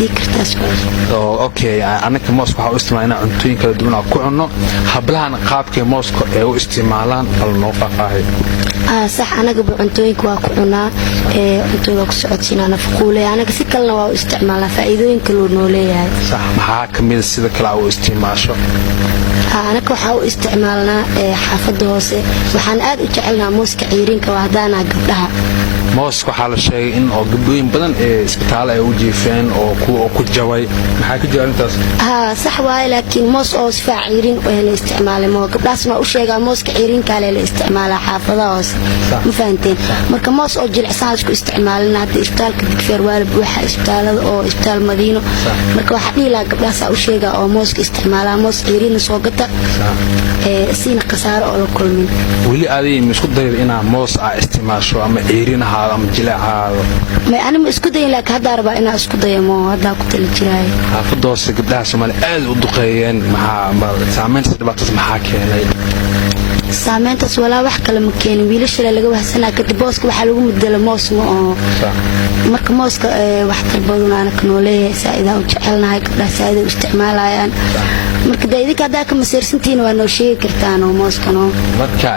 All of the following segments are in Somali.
ديكرتاس اوكي انا كموسك waxaa u isticmaalnaa cuntooyin kala duwan oo ku cunno hablahan qaabkee mooska ee u isticmaalaan hal noo faahfaahay صح أنا قبل عنتوينك واقعنا عنتوينك سعودنا نفقولي أنا كسي كلنا واو استعمالنا فإذوين كلونو ليه صح محاكم من السيدة كلا واو استعماشه أنا كوحاو استعمالنا حافظ هوسي وحان آد وجعلنا موسك عيرين كواهدانا قبلها موسك waxaa la sheegay in oo gabdhooyin badan ee isbitaal ay u jiifeen oo ku jaway maxay ku jawaan taas صح waay laakiin moos oo si faaciirin oo la isticmaalay mo gabdhaas ma u sheegaa mooska ciirin kale la isticmaala xaafadahaas ma fahanteen marka moos oo jilicsan isku isticmaalna hadda isbitaalka Digfeer waalib waxa isbitaalada oo isbitaal Madiino marka waxa dhila gabdhaas u sheegaa oo mooska isticmaala moos ciirin soo gata siina qasaaro oo la kulmin wali aadii isku dayay inaa moos isticmaasho ama ciirin ama jilacaado ma ana ma isku dayin laakiin hadda arba inaa isku dayamo hadda ku tali jiray xaafadoos gabdhaha Soomaaliya aad u duqeeyeen maxaa saameynta dhibaatada maxaa keenay saameyntaas walaa wax kale ma keenin wiilasha laga wahsanaa kadib booska waxa lagu mudala moos ma oo marka mooska wax tarbadan ana kanoolay saa'ida u jecelnahay gabdhaha saa'ida u isticmaalayaan marka daydinka hadda ka maseersantiin waa noo sheegi kartaan oo mooskano marka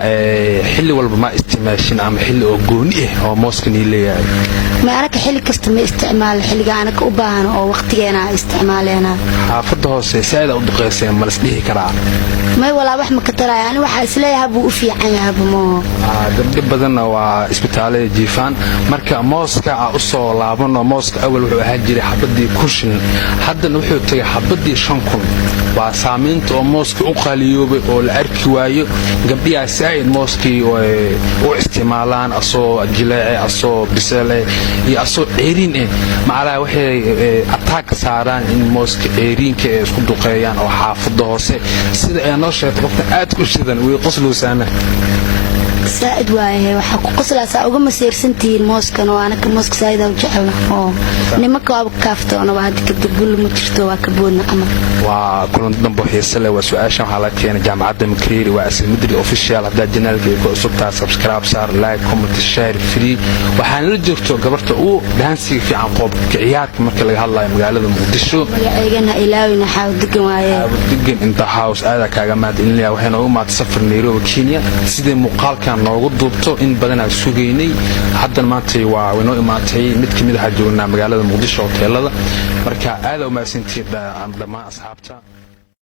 xilli walba ma isticmaashin ama xilli oo gooni ah oo mooskani leeyahay ma arka xilli kasta ma isticmaal xilliga ana ka u baahan oo waqtigeena isticmaaleena xaafadda hoose saa'ida u duqeyseen ma isdhihi karaa ما ولا واحد مكترة يعني واحد سلاها بو في عينها بمو قبل بدنا وإسبتالية جيفان مركا موسكا أصو لابنا موسكا أول وحاجري حبدي كوشن حد نوحي تي حبدي شنكم وسامنت أو موسكا أقاليوب أو الأركوايو قبلها سايد موسكي واستعمالان أصو جلاعي أصو بسالي أصو عيرين إيه معلا وحي أتاك ساران إن موسكا عيرين كيسكو دقيان أو حافظ هوسي سيدا نوشة وقت آد كشدن ويقصلوا سنة سائد وايه waxa ku qoslaa uga maseersantiin mooskan oo anaka moosk saayida u jecelnahay nimanka waa kaaftoona waa hadda dibul ma jirto waa ka boodna ama waa kulan dambo xiisale waa su'aashan waxa la keenay jaamacadda Makerere waa asal midri official hadda janaalka ku cusubtaa subscribe saar like comment share free waxaan la joogto gabarta uu daansiga fiican qoob ciyaarka marka laga hadlayo magaalada Muqdisho ayagana ilaawina xaawad degan waaye degan inta house aada kaaga maadinaya waxaan u maad safar Nairobi Kenya sidee muuqaalka noogu duubto in badan aan suugaynay hadda maanta waa inoo imaatay mid kamid ah joognaa magaalada Muqdisho hoteelada marka aad u maasantii dhammaan asxaabta